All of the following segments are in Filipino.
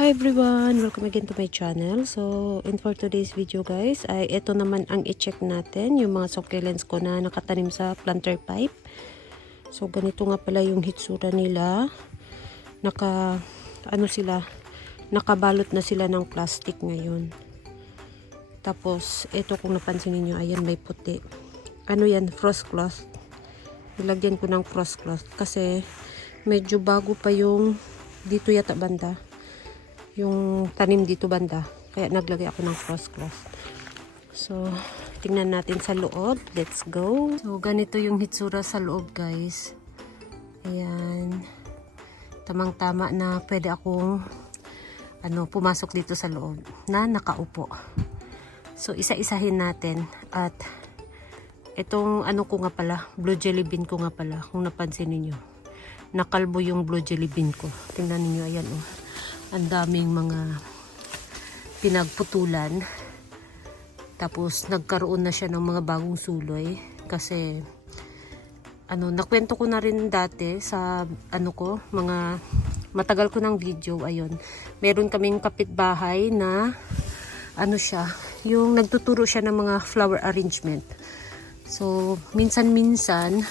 Hi everyone! Welcome again to my channel. So, for today's video guys, ay ito naman ang i-check natin, yung mga succulents ko na nakatanim sa planter pipe. So, ganito nga pala yung hitsura nila. Nakabalot na sila ng plastic ngayon. Tapos, ito kung napansin niyo, ayan may puti. Ano yan? Frost cloth. Nilagyan ko ng frost cloth kasi medyo bago pa yung dito yata banda. Yung tanim dito banda, kaya naglagay ako ng frost cloth. So tingnan natin sa loob, let's go. So ganito yung hitsura sa loob guys. Ayan, tamang tama na pwede akong pumasok dito sa loob na nakaupo. So isa-isahin natin. At itong ko nga pala, blue jelly bean ko nga pala, kung napansin niyo, nakalbo yung blue jelly bean ko. Tingnan niyo, ayan oh, ang daming mga pinagputulan. Tapos nagkaroon na siya ng mga bagong suloy kasi nakwento ko na rin dati sa mga matagal ko ng video. Ayun, meron kaming kapitbahay na yung nagtuturo siya ng mga flower arrangement. So minsan-minsan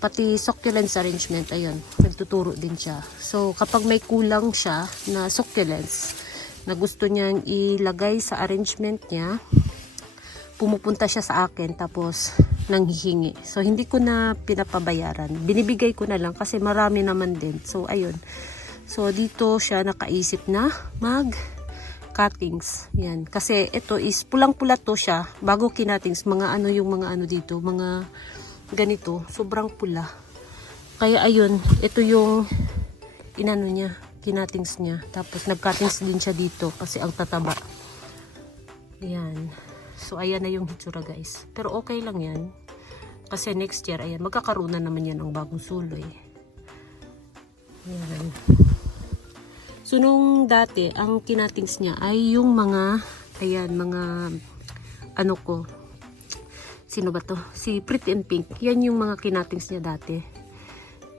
pati succulents arrangement, ayun, nagtuturo din siya. So, kapag may kulang siya na succulents na gusto niyang ilagay sa arrangement niya, pumupunta siya sa akin tapos nanghihingi. So, hindi ko na pinapabayaran. Binibigay ko na lang kasi marami naman din. So, ayun. So, dito siya nakaisip na mag-cuttings. Yan. Kasi ito is pulang-pula to siya. Bago kinatings, yung mga dito, mga ganito, sobrang pula. Kaya ayun, ito yung kinatings niya. Tapos nagcuttings din siya dito kasi ang tataba. Ayan. So ayan na yung hitsura guys. Pero okay lang yan. Kasi next year, ayan, magkakaroon na naman yan ng bagong suloy. Ayan. So nung dati, ang kinatings niya ay yung mga sino ba to? Si Pretty and Pink. Yan yung mga kinatings niya dati.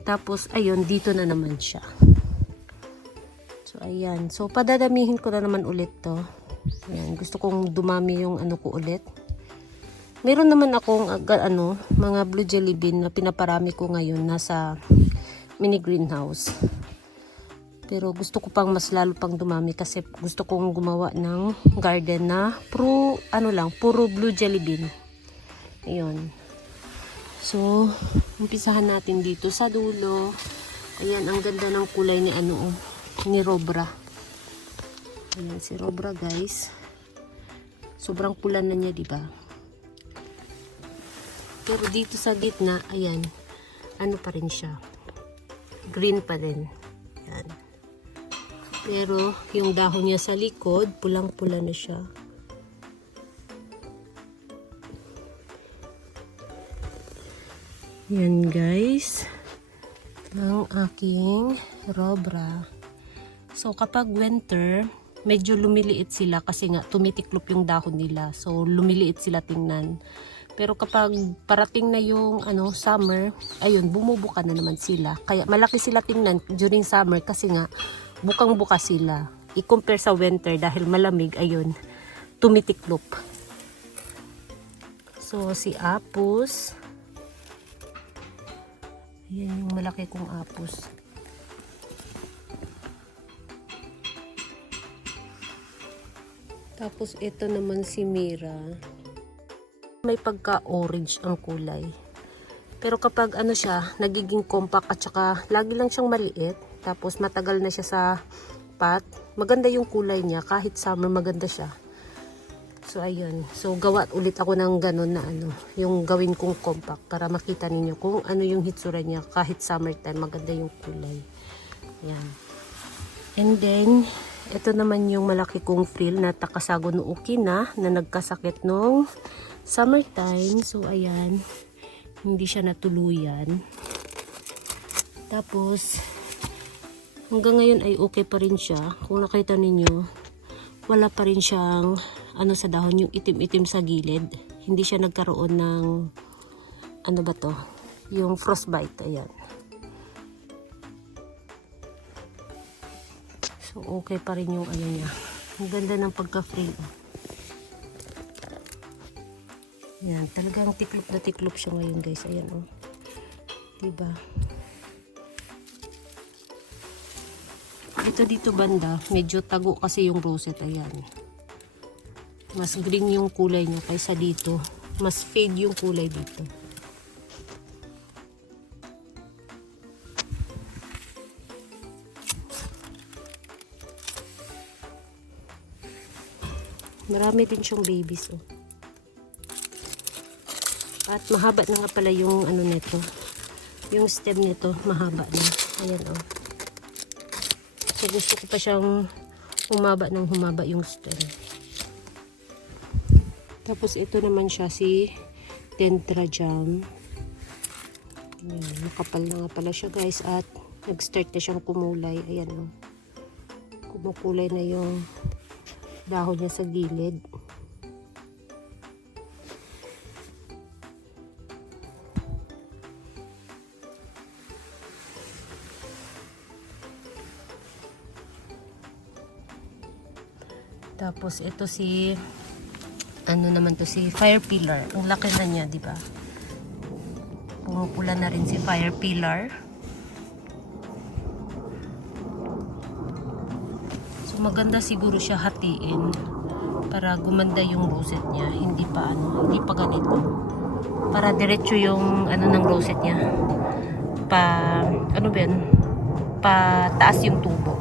Tapos, ayun, dito na naman siya. So, ayan. So, padadamihin ko na naman ulit to. Ayan. Gusto kong dumami yung ko ulit. Meron naman akong, mga blue jelly bean na pinaparami ko ngayon. Nasa mini greenhouse. Pero gusto ko pang mas lalo pang dumami kasi gusto kong gumawa ng garden na puro blue jelly bean. Ayun. So, umpisahan natin dito sa dulo. Ayan, ang ganda ng kulay ni Robra. Ayan, si Robra guys. Sobrang pula na niya, diba? Pero dito sa gitna, ayan, pa rin siya. Green pa rin. Ayan. Pero, yung dahon niya sa likod, pulang-pula na siya. Yan guys, ang aking Robra. So kapag winter, medyo lumiliit sila kasi nga tumitiklop yung dahon nila. So lumiliit sila tingnan. Pero kapag parating na yung summer, ayun, bumubuka na naman sila. Kaya malaki sila tingnan during summer kasi nga bukang-buka sila. I-compare sa winter dahil malamig, ayun, tumitiklop. So si Apus, yan yung malaki kong apus. Tapos ito naman si Mira. May pagka-orange ang kulay. Pero kapag siya, nagiging compact at saka lagi lang siyang maliit. Tapos matagal na siya sa pot. Maganda yung kulay niya. Kahit summer maganda siya. So ayun, so gawa ulit ako ng ganun na yung gawin kong compact para makita ninyo kung yung hitsura niya kahit summertime, maganda yung kulay. Ayan. And then, ito naman yung malaki kong frill na takasago no uki na nagkasakit nung summertime. So ayan, hindi siya natuluyan. Tapos, hanggang ngayon ay okay pa rin siya. Kung nakita ninyo, wala pa rin siyang sa dahon, yung itim-itim sa gilid. Hindi siya nagkaroon ng ano ba to? Yung frostbite, ayan. So, okay pa rin yung ano niya. Ang ganda ng pagka-frame. Ayan, talagang tiklop na tiklop siya ngayon guys. Ayan o. Diba? Ito dito banda, medyo tago kasi yung rosette. Ayan. Mas green yung kulay niya kaysa dito. Mas fade yung kulay dito. Marami din siyang babies oh. At mahaba na nga pala yung ano nito. Yung stem nito, mahaba na. Ayan oh. So gusto ko pa siyang humaba ng humaba yung stem. Tapos ito naman siya si Dendrobium. Ayan, makapal na nga pala siya guys at nag-start na siyang kumulay. Ayan oh. Kumukulay na yung dahon niya sa gilid. Tapos ito si ano naman to, si fire pillar. Ang laki na niya, di ba? Pumupula na rin si fire pillar. So maganda siguro siya hatiin para gumanda yung rosette niya. Hindi pa ano, hindi pa ganito. Para diretso yung ano ng rosette niya. Pa ano ba yan? Pa taas yung tubo.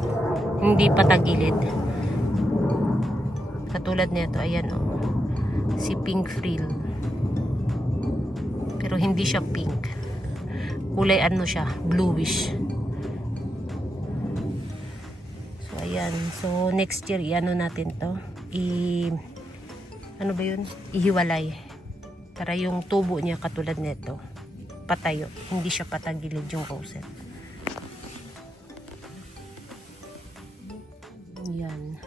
Hindi pa tagilid. Katulad nito, ayan oh. Si pink frill. Pero hindi siya pink. Kulay ano siya, bluish. So ayan, so next year iano natin to. Ano ba 'yun? Ihiwalay. Para yung tubo niya katulad nito, patayo. Hindi siya patagilid yung rosette. Yan.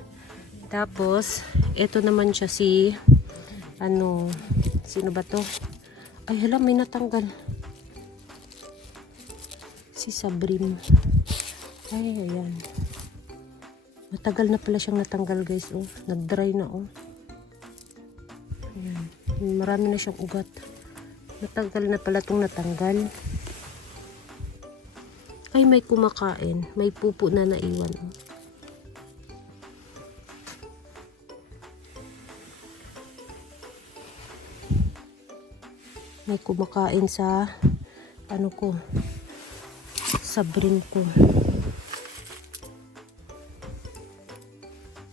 Tapos, ito naman siya si ano, sino ba to? Ay, hala, may natanggal. Si Sabrim. Ay, ayan. Matagal na pala siyang natanggal, guys. Oh. Nag-dry na, oh. Ayan. Marami na siyang ugat. Matagal na pala itong natanggal. Ay, may kumakain. May pupo na naiwan, oh. May kumakain sa ano ko, sa brim ko.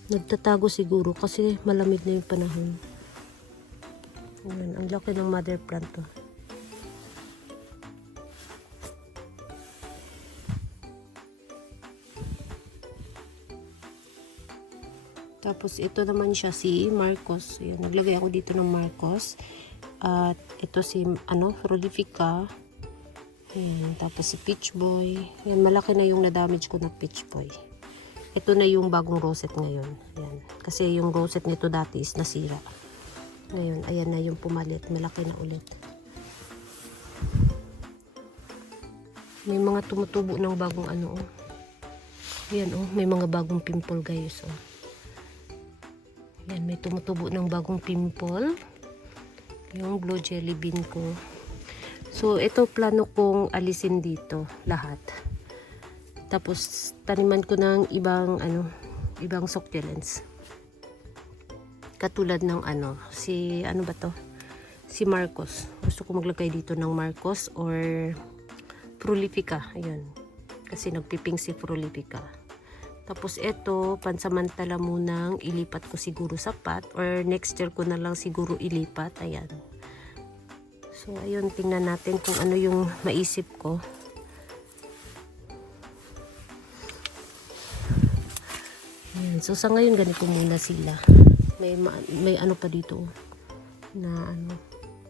Nagtatago siguro kasi malamig na yung panahon. Ayan, ang laki ng mother plant to. Tapos ito naman siya si Marcos. Ayan, naglagay ako dito ng Marcos. At ito si ano, Prolifica. Ayan, tapos si Peach Boy. Ayan, malaki na yung na-damage ko na Peach Boy. Ito na yung bagong rosette ngayon. Ayan, kasi yung rosette nito dati is nasira. Ngayon, ayan na yung pumalit. Malaki na ulit. May mga tumutubo ng bagong ano. Oh. Ayan oh, may mga bagong pimple guys. Oh. Ayan, may tumutubo ng bagong pimple. Yung blue jelly bean ko. So, ito plano kong alisin dito lahat. Tapos, taniman ko ng ibang ano, ibang succulents. Katulad ng ano, si ano ba to? Si Marcos. Gusto ko maglagay dito ng Marcos or Prolifica. Ayun. Kasi nagpiping si Prolifica. Tapos ito, pansamantala munang ilipat ko siguro sa pot or next year ko na lang siguro ilipat. Ayan. So, ayun, tingnan natin kung ano yung maisip ko. Ayan. So, sa ngayon, ganito muna sila. May ano pa dito na ano.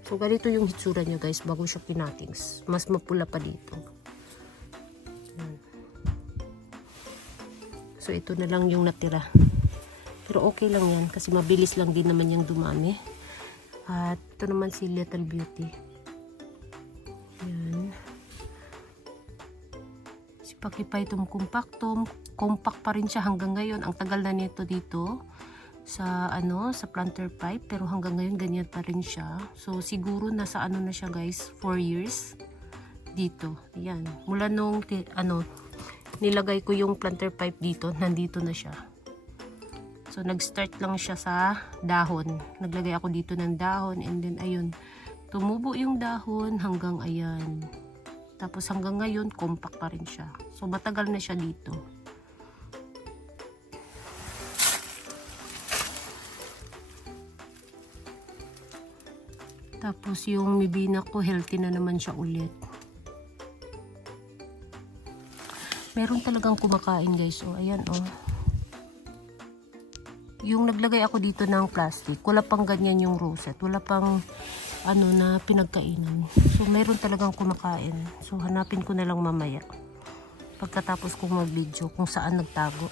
So, ganito yung hitsura niya guys bago siya pinatings. Mas mapula pa dito. Ayan. So, ito na lang yung natira. Pero okay lang yan kasi mabilis lang din naman yung dumami. At ito naman si Little Beauty. Pachyphytum compactum. Compact pa rin siya hanggang ngayon. Ang tagal na nito dito sa sa planter pipe, pero hanggang ngayon ganyan pa rin siya. So siguro nasa na siya guys, 4 years dito. Ayan, mula nung nilagay ko yung planter pipe dito, nandito na siya. So nag-start lang siya sa dahon. Naglagay ako dito ng dahon, and then ayun, tumubo yung dahon hanggang ayan. Tapos hanggang ngayon compact pa rin siya. So matagal na siya dito. Tapos yung mibina ko, healthy na naman siya ulit. Meron talagang kumakain guys. Oh, ayan oh. Yung naglagay ako dito ng plastic, wala pang ganyan yung rosette. Wala pang na pinagkainan. So meron talagang kumakain. So hanapin ko na lang mamaya. Pagkatapos kong mag-video kung saan nagtago.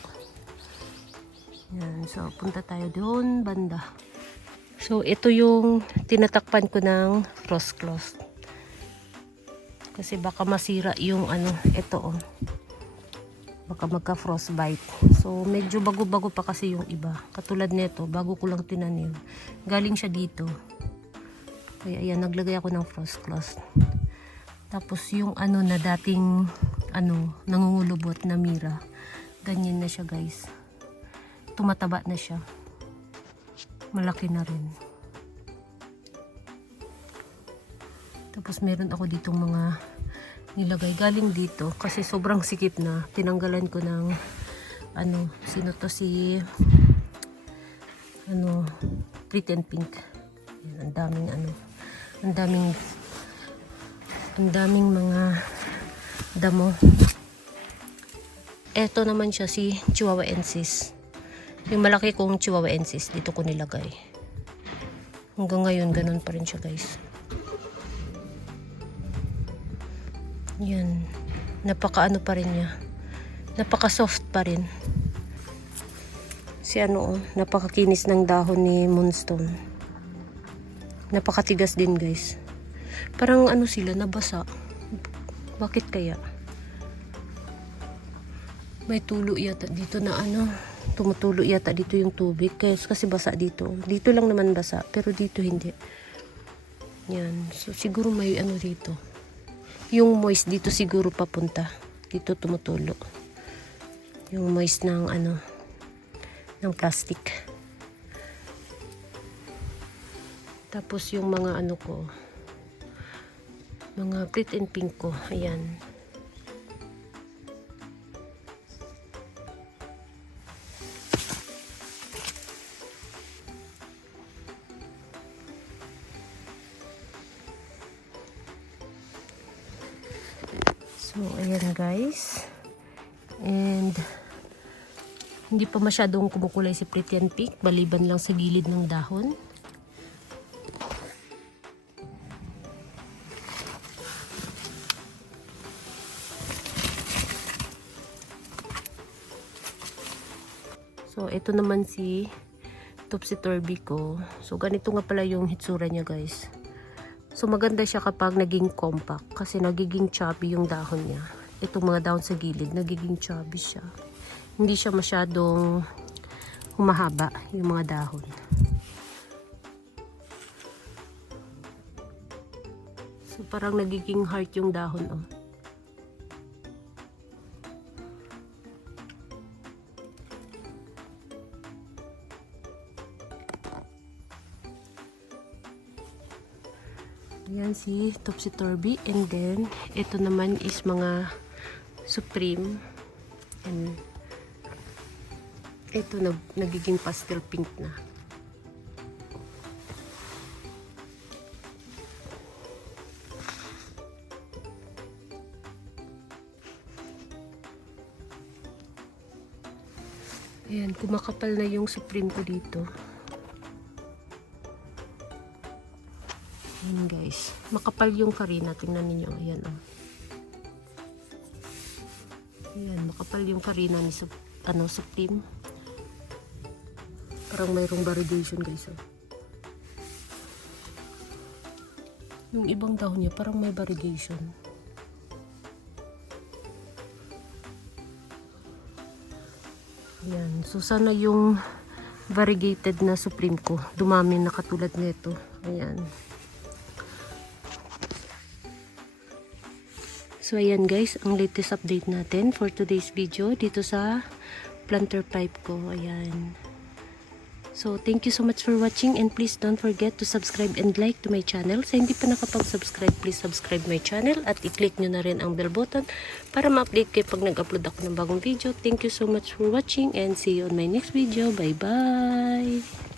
Yan. So punta tayo doon banda. So, ito yung tinatakpan ko ng frost cloth. Kasi baka masira yung ito oh. Baka magka-frostbite. So, medyo bago-bago pa kasi yung iba. Katulad nito, bago ko lang tinanim. Galing siya dito. Kaya ayan, naglagay ako ng frost cloth. Tapos yung na dating nangungulubot na mira. Ganyan na siya guys. Tumataba na siya. Malaki na rin. Tapos meron ako ditong mga nilagay galing dito kasi sobrang sikip na. Tinanggalan ko ng sino to, si Pretty and Pink. Yan, ang daming mga damo. Eto naman siya, si Chihuahuensis. Yung malaki kong Chihuahuensis, dito ko nilagay. Hanggang ngayon, ganun pa rin siya guys. Yan. Napaka pa rin niya. Napaka soft pa rin. Si napakakinis ng dahon ni Moonstone. Napakatigas din guys. Parang sila, nabasa. Bakit kaya? May tulo yata dito na tumutulo yata dito yung tubig kasi basa dito. Dito lang naman basa, pero dito hindi. Yan. So siguro may dito. Yung moist dito siguro papunta. Dito tumutulo. Yung moist ng ng plastic. Tapos yung mga ko, mga Pretty and Pink ko, ayan. So, ayan guys. And, hindi pa masyadong kumukulay si Pretty and Pink. Baliban lang sa gilid ng dahon. So, ito naman si Topsy-Turvy ko. So, ganito nga pala yung hitsura niya guys. So maganda siya kapag naging compact kasi nagiging chubby yung dahon niya. Itong mga dahon sa gilid, nagiging chubby siya. Hindi siya masyadong humahaba yung mga dahon. So parang nagiging heart yung dahon oh. Yan si Topsy-Turvy, and then ito naman is mga Supreme, and ito nagiging pastel pink na. Ayan, kumakapal na yung Supreme ko dito. Ayan guys, makapal yung farina. Tingnan ninyo, ayan oh. Ayan, makapal yung farina ni Supreme. Parang mayroong variegation guys oh. Yung ibang dahon niya parang may variegation. Ayan. So, sana yung variegated na supreme ko dumami na katulad nito. Ayan. So, ayan guys, ang latest update natin for today's video dito sa planter pipe ko. Ayan. So, thank you so much for watching and please don't forget to subscribe and like to my channel. Sa hindi pa nakapag-subscribe, please subscribe my channel at i-click nyo na rin ang bell button para ma-update kayo pag nag-upload ako ng bagong video. Thank you so much for watching and see you on my next video. Bye-bye!